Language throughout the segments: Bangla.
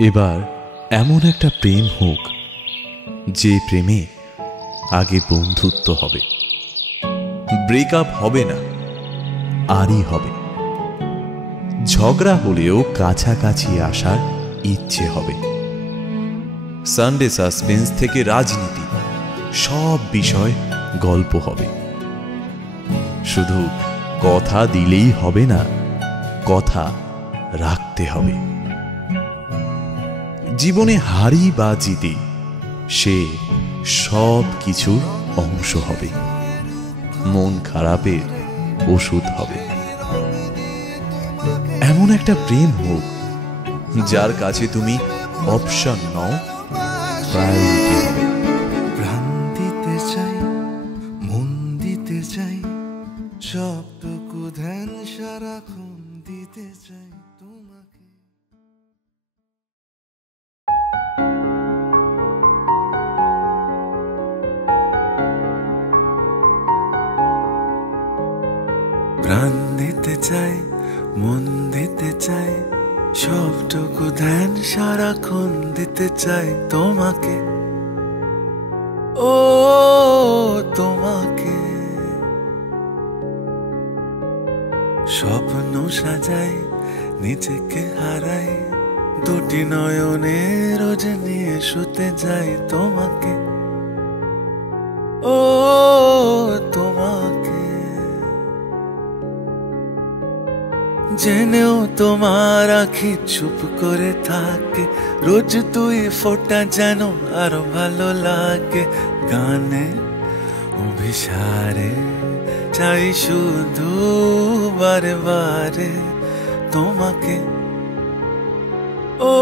এবার এমন একটা প্রেম হোক যে প্রেমে আগে বন্ধুত্ব হবে, ব্রেকআপ হবে না, আরই হবে। ঝগড়া হলেও কাছাকাছি আসার ইচ্ছে হবে। সানডে সাসপেন্স থেকে রাজনীতি, সব বিষয় গল্প হবে। শুধু কথা দিলেই হবে না, কথা রাখতে হবে। জীবনে হারি বা জিতে সে সব কিছুর অংশ হবে, মন খারাপের ওষুধ হবে। এমন একটা প্রেম হোক যার কাছে তুমি অপশন নও, প্রায়োরিটি হবে। প্রাণ দিতে চাই, মন দিতে চাই, সবটুকু ধ্যান সারাক্ষণ দিতে চাই তোমাকে। প্রাণ দিতে চাই, মন দিতে চাই, সবটুকু ধ্যান সারাক্ষণ দিতে চাই তোমাকে। ও তোমাকে স্বপ্ন সাজাই, নিজেকে হারাই, দুটি নয়নে রোজ নিয়ে শুতে যাই তোমাকে। ও তোমাকে জেনেও তোমার আখি চুপ করে থাকে, রোজ তুই ফোঁটা যেন আরো ভালো লাগে। গানে অভিসারে চাই শুধু বারে বারে তোমাকে। ও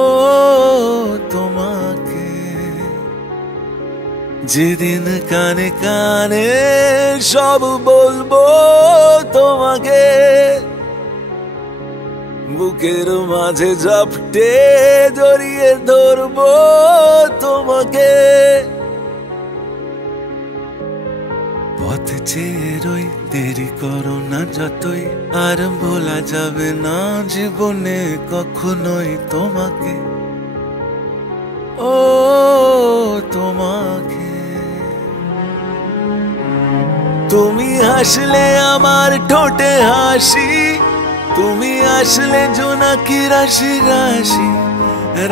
তোমাকে যেদিন কানে কানে সব বলবো তোমাকে, বুকের মাঝে ঝাপটে জড়িয়ে ধরবো তোমাকে। পথ চেয়ে রই, দেরি করো না যতই, আর ভোলা যাবে না জীবনে কখনোই তোমাকে। ও তোমাকে তুমি হাসলে আমার ঠোঁটে হাসি, তুমি আসলে জোনাকি রাশি রাশি,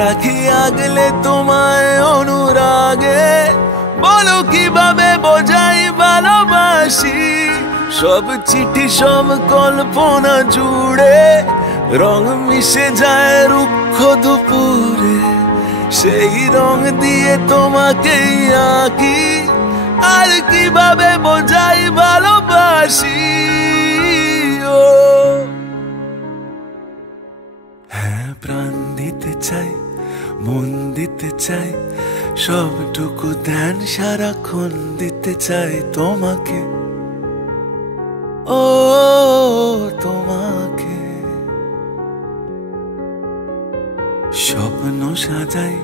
রাখি আগলে তোমায় অনুরাগে, বলো কিভাবে বোঝাই ভালোবাসি। সব চিঠি সব কল্পনা জুড়ে রং মিশে যায় রুক্ষ দুপুরে, সেই রং দিয়ে তোমাকেই আঁকি, আর কিভাবে বোঝাই ভালোবাসি। ও হ্যাঁ, প্রাণ দিতে চাই, মন দিতে চাই, সবটুকু ধ্যান সারাক্ষণ দিতে চাই তোমাকে। ও তোমাকে স্বপ্ন সাজাই,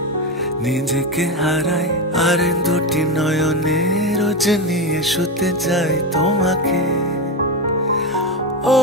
নিজেকে হারাই, আর দুটি নয়নে রোজ নিয়ে শুতে যাই তোমাকে। ও